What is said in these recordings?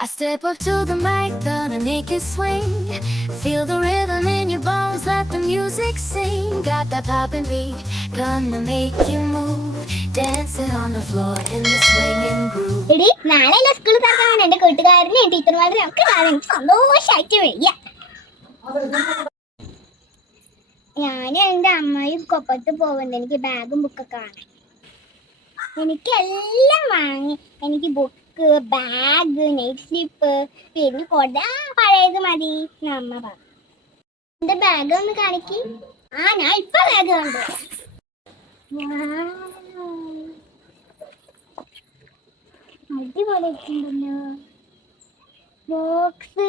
I step up to the mic, gonna make it swing. Feel the rhythm in your bones, let the music sing. Got that poppin' beat, gonna make you move. Dancing on the floor in the swinging groove. എടി നാളെ എന്റെ സ്കൂളിൽ തുറക്കാൻ എന്റെ കൂട്ടുകാരനെ ടീച്ചർമാരെ ഒക്കെ എനിക്ക് സന്തോഷമായിട്ട് വയ്യ ഞാനും എന്റെ അമ്മയും കൊപ്പത്ത് പോകുന്നുണ്ട് എനിക്ക് ബാഗും ബുക്കൊക്കെ കാണാൻ എനിക്ക് എല്ലാം വാങ്ങി. എനിക്ക് ബുക്ക് ബാഗ് നൈറ്റ് സ്ലിപ്പ് പിന്നെ കൊട പഴയത് മതി. അമ്മ പറഞ്ഞു എന്റെ ബാഗ് ഒന്ന് കാണിക്ക്. ആ ഞാൻ ഇപ്പൊ ബാഗ് കണ്ടു. അടിപൊളി ബോക്സ്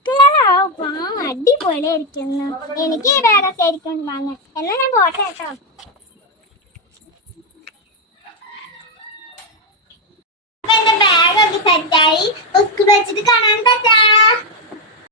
ബുക്കുകളാവും അടിപൊളിയായിരിക്കുന്നു എനിക്ക് ഈ ബാഗൊക്കെ ആയിരിക്കും വാങ്ങാൻ. എന്നാ ഞാൻ പോട്ടെ കേട്ടോ. അപ്പൊ എന്റെ ബാഗൊക്കെ സെറ്റായി ബുക്ക് വെച്ചിട്ട് കാണാൻ പറ്റാ.